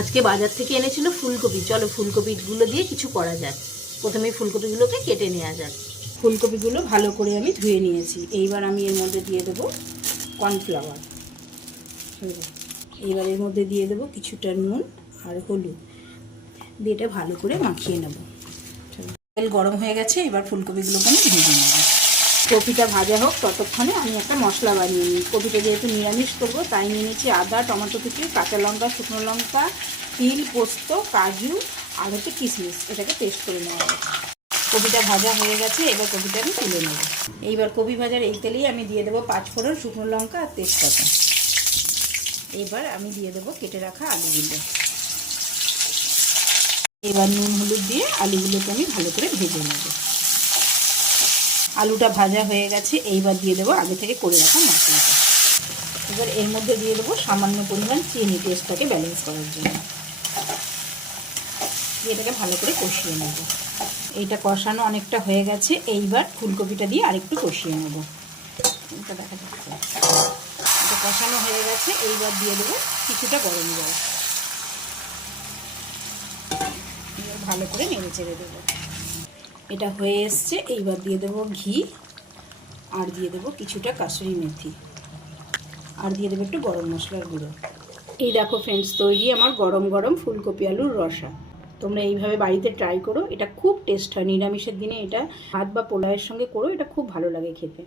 আজকে বাজার থেকে এনেছিল ফুলকপি। চলো ফুলকপিগুলো দিয়ে কিছু করা যাক। প্রথমে ফুলকপিগুলোকে কেটে নেওয়া যাক। ফুলকপিগুলো ভালো করে আমি ধুয়ে নিয়েছি। এইবার আমি এর মধ্যে দিয়ে দেবো কর্নফ্লাওয়ার। এইবার এর মধ্যে দিয়ে দেবো কিছুটা নুন আর হলুদ দিয়ে এটা ভালো করে মাখিয়ে নেব। তেল গরম হয়ে গেছে, এবার ফুলকপিগুলোকে আমি ভেজে নেব। কপিটা ভাজা হোক ততক্ষণে আমি একটা মশলা বানিয়ে নিই। কপিটা যেহেতু নিরামিষ করবো তাই নিয়ে নিয়েছি আদা, টমেটো কুচি, কাঁচা লঙ্কা, শুকনো লঙ্কা, তিল, পোস্ত, কাজু আর হচ্ছে কিশমিশ। এটাকে পেস্ট করে নেওয়া হবে। কপিটা ভাজা হয়ে গেছে, এবার কপিটা আমি তুলে নেব। এইবার কপি ভাজার এই তেলেই আমি দিয়ে দেবো 5 ফোড়ন, শুকনো লঙ্কা আর তেজপাতা। এবার আমি দিয়ে দেবো কেটে রাখা আলুগুলো। এবার নুন হলুদ দিয়ে আলুগুলোকে আমি ভালো করে ভেজে নেব। আলুটা ভাজা হয়ে গেছে, এইবার দিয়ে দেবো আগে থেকে করে রাখা মশলাটা। এবার এর মধ্যে দিয়ে দেবো সামান্য পরিমাণ চিনি টেস্টটাকে ব্যালেন্স করার জন্য। এটাকে ভালো করে কষিয়ে নেব। এইটা কষানো অনেকটা হয়ে গেছে, এইবার ফুলকপিটা দিয়ে আরেকটু কষিয়ে নেব। এটা দেখা যাচ্ছে এটা কষানো হয়ে গেছে, এইবার দিয়ে দেবো কিছুটা গরম জল। ভালো করে নেড়ে চেড়ে দেবো। এটা হয়ে এসছে, এইবার দিয়ে দেবো ঘি আর দিয়ে দেবো কিছুটা কাসুরি মেথি আর দিয়ে দেবো একটু গরম মশলার গুঁড়ো। এই দেখো ফ্রেন্ডস, তৈরি আমার গরম গরম ফুলকপি আলুর রসা। তোমরা এইভাবে বাড়িতে ট্রাই করো, এটা খুব টেস্ট হয়। নিরামিষের দিনে এটা ভাত বা পোলাওয়ের সঙ্গে করো, এটা খুব ভালো লাগে খেতে।